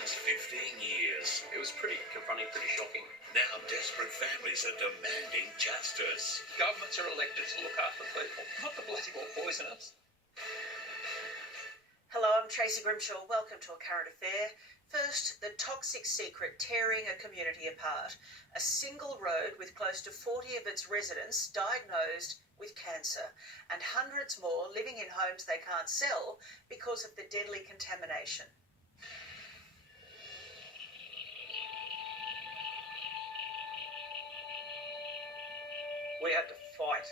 last 15 years. It was pretty confronting, pretty shocking. Now desperate families are demanding justice. Governments are elected to look after people, not the bloody well poisoners. Hello, I'm Tracy Grimshaw. Welcome to A Current Affair. First, the toxic secret tearing a community apart. A single road with close to 40 of its residents diagnosed with cancer and hundreds more living in homes they can't sell because of the deadly contamination. We had to fight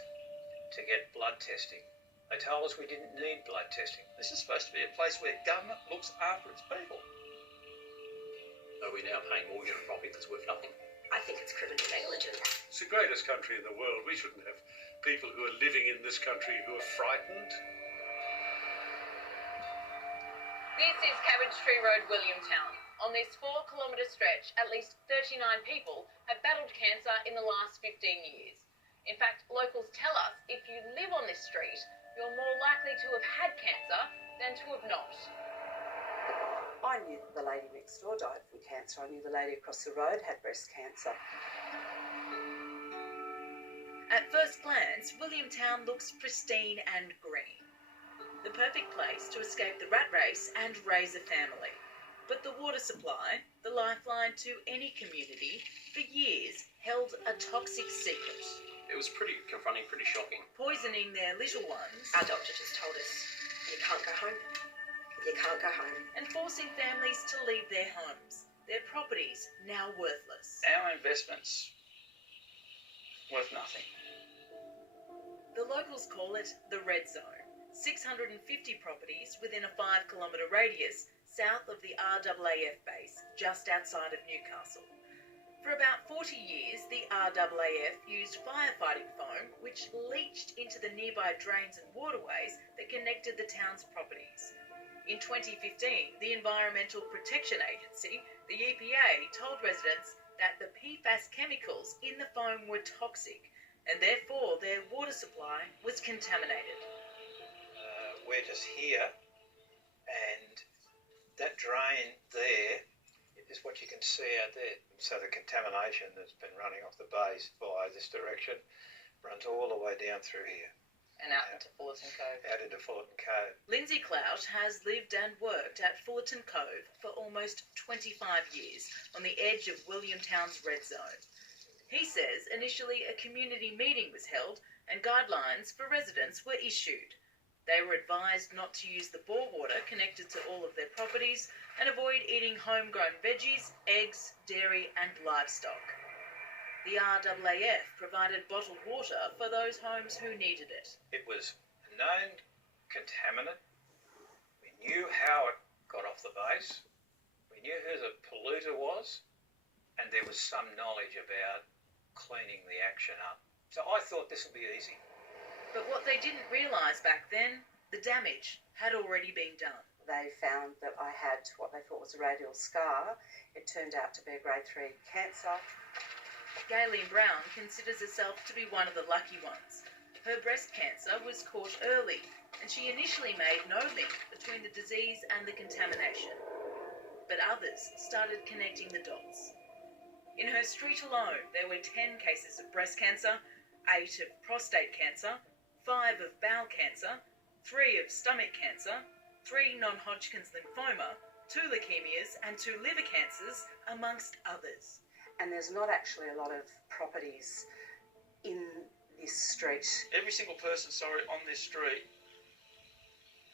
to get blood testing. They told us we didn't need blood testing. This is supposed to be a place where government looks after its people. Are we now paying mortgage on a property that's worth nothing? I think it's criminal negligence. It's the greatest country in the world. We shouldn't have people who are living in this country who are frightened. This is Cabbage Tree Road, Williamtown. On this 4-kilometre stretch, at least 39 people have battled cancer in the last 15 years. In fact, locals tell us if you live on this street, you're more likely to have had cancer than to have not. I knew the lady next door died from cancer. I knew the lady across the road had breast cancer. At first glance, Williamtown looks pristine and green. The perfect place to escape the rat race and raise a family. But the water supply, the lifeline to any community, for years held a toxic secret. It was pretty confronting, pretty shocking. Poisoning their little ones. Our doctor just told us, you can't go home. You can't go home. And forcing families to leave their homes, their properties now worthless. Our investment's worth nothing. The locals call it the Red Zone. 650 properties within a 5-kilometre radius south of the RAAF base, just outside of Newcastle. For about 40 years, the RAAF used firefighting foam which leached into the nearby drains and waterways that connected the town's properties. In 2015, the Environmental Protection Agency, the EPA, told residents that the PFAS chemicals in the foam were toxic and therefore their water supply was contaminated. We're just here, and that drain there is what you can see out there. So the contamination that's been running off the base via this direction runs all the way down through here. And out into Fullerton Cove. Out into Fullerton Cove. Lindsay Clout has lived and worked at Fullerton Cove for almost 25 years on the edge of Williamtown's Red Zone. He says initially a community meeting was held and guidelines for residents were issued. They were advised not to use the bore water connected to all of their properties and avoid eating homegrown veggies, eggs, dairy and livestock. The RAAF provided bottled water for those homes who needed it. It was a known contaminant. We knew how it got off the base. We knew who the polluter was. And there was some knowledge about cleaning the action up. So I thought this would be easy. But what they didn't realise back then, the damage had already been done. They found that I had what they thought was a radial scar. It turned out to be a grade 3 cancer. Gayleen Brown considers herself to be one of the lucky ones. Her breast cancer was caught early, and she initially made no link between the disease and the contamination. But others started connecting the dots. In her street alone, there were 10 cases of breast cancer, 8 of prostate cancer, 5 of bowel cancer, 3 of stomach cancer, 3 non-Hodgkin's lymphoma, 2 leukemias and 2 liver cancers, amongst others. And there's not actually a lot of properties in this street. Every single person, on this street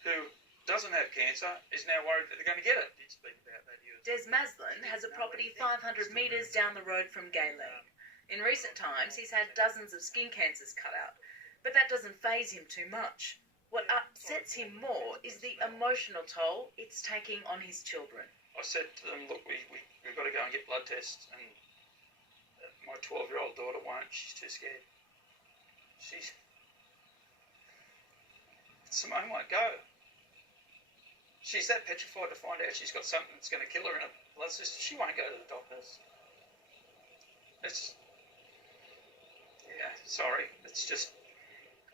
who doesn't have cancer is now worried that they're going to get it. Did speak about that. Des Maslin has a property 500 metres down the road from Gayleen. In recent times, he's had dozens of skin cancers cut out, but that doesn't faze him too much. What upsets him more is the emotional toll it's taking on his children. I said to them, look, we've got to go and get blood tests, and my 12-year-old daughter won't. She's too scared. Simone won't go. She's that petrified to find out she's got something that's going to kill her in a blood system. She won't go to the doctors. Sorry. It's just...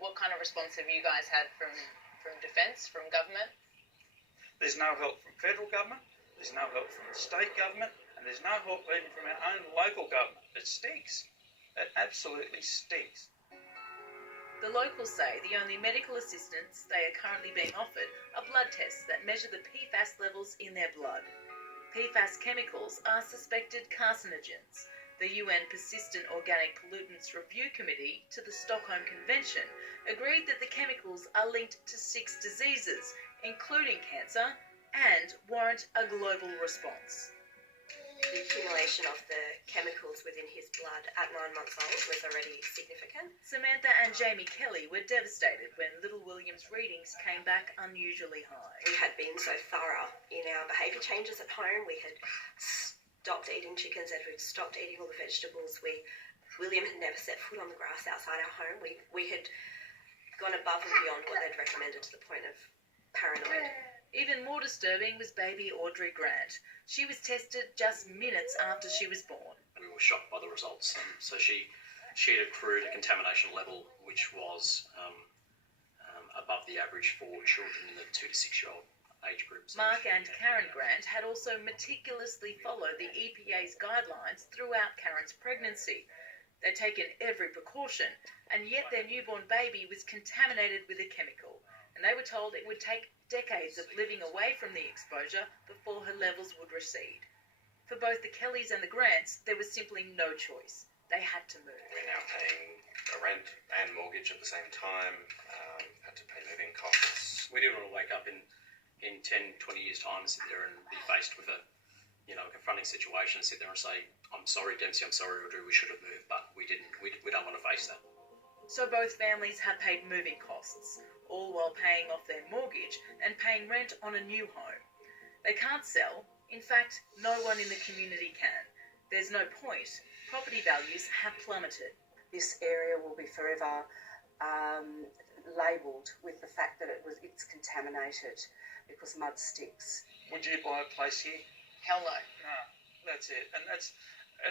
What kind of response have you guys had from defence, from government? There's no help from federal government. There's no help from the state government, and there's no help even from our own local government. It stinks. It absolutely stinks. The locals say the only medical assistance they are currently being offered are blood tests that measure the PFAS levels in their blood. PFAS chemicals are suspected carcinogens. The UN Persistent Organic Pollutants Review Committee to the Stockholm Convention agreed that the chemicals are linked to 6 diseases, including cancer, and warrant a global response. The accumulation of the chemicals within his blood at 9 months old was already significant. Samantha and Jamie Kelly were devastated when little William's readings came back unusually high. We had been so thorough in our behaviour changes at home. We had stopped eating chickens and we'd stopped eating all the vegetables. William had never set foot on the grass outside our home. We had gone above and beyond what they'd recommended to the point of paranoid. Even more disturbing was baby Audrey Grant. She was tested just minutes after she was born. We were shocked by the results. So she had accrued a contamination level which was above the average for children in the 2 to 6 year old age groups. Mark and Karen Grant had also meticulously followed the EPA's guidelines throughout Karen's pregnancy. They'd taken every precaution, and yet their newborn baby was contaminated with a chemical, and they were told it would take decades of living away from the exposure before her levels would recede. For both the Kellys and the Grants, there was simply no choice. They had to move. We're now paying a rent and mortgage at the same time, had to pay moving costs. We didn't want to wake up in 10, 20 years' time and sit there and be faced with a confronting situation and sit there and say, I'm sorry, Dempsey, I'm sorry, Audrey, we should have moved, but we didn't. We don't want to face that. So both families have paid moving costs, all while paying off their mortgage and paying rent on a new home. They can't sell. In fact, no one in the community can. There's no point. Property values have plummeted. This area will be forever labelled with the fact that it's contaminated because mud sticks. Would you buy a place here? Hell no. No, that's it. And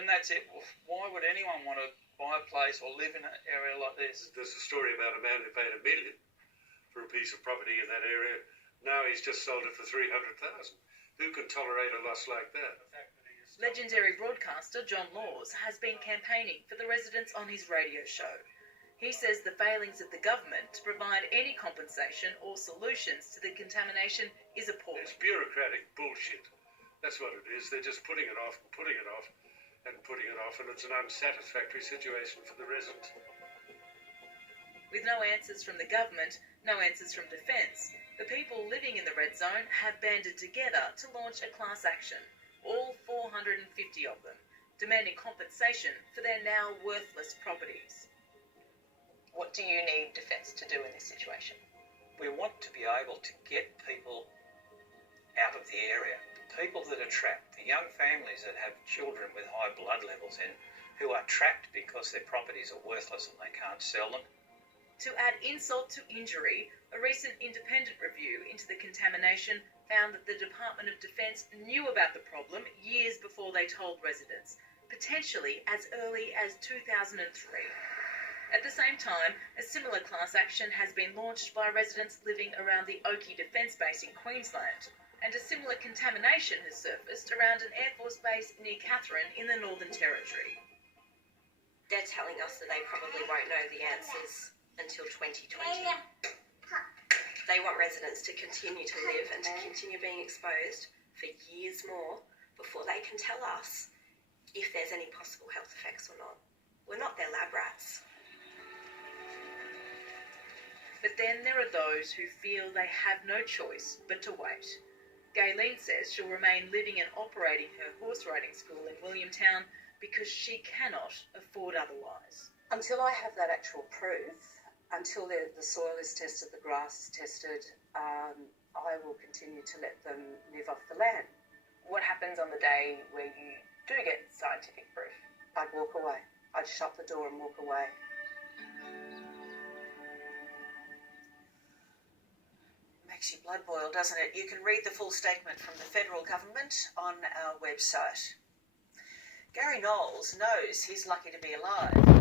that's it. Why would anyone want to buy a place or live in an area like this? There's a story about a man who paid $1 million for a piece of property in that area. Now he's just sold it for $300,000. Who can tolerate a loss like that? Legendary broadcaster John Laws has been campaigning for the residents on his radio show. He says the failings of the government to provide any compensation or solutions to the contamination is appalling. It's bureaucratic bullshit. That's what it is. They're just putting it off and putting it off and putting it off, and it's an unsatisfactory situation for the resident. With no answers from the government, no answers from Defence, the people living in the red zone have banded together to launch a class action, all 450 of them, demanding compensation for their now worthless properties. What do you need Defence to do in this situation? We want to be able to get people out of the area, the people that are trapped, the young families that have children with high blood levels and who are trapped because their properties are worthless and they can't sell them. To add insult to injury, a recent independent review into the contamination found that the Department of Defence knew about the problem years before they told residents, potentially as early as 2003. At the same time, a similar class action has been launched by residents living around the Oakey Defence Base in Queensland, and a similar contamination has surfaced around an Air Force base near Katherine in the Northern Territory. They're telling us that they probably won't know the answers until 2020. They want residents to continue to live and to continue being exposed for years more before they can tell us if there's any possible health effects or not. We're not their lab rats. But then there are those who feel they have no choice but to wait. Gayleen says she'll remain living and operating her horse riding school in Williamtown because she cannot afford otherwise. Until I have that actual proof, until the soil is tested, the grass is tested, I will continue to let them live off the land. What happens on the day where you do get scientific proof? I'd walk away. I'd shut the door and walk away. Makes your blood boil, doesn't it? You can read the full statement from the federal government on our website. Gary Knowles knows he's lucky to be alive.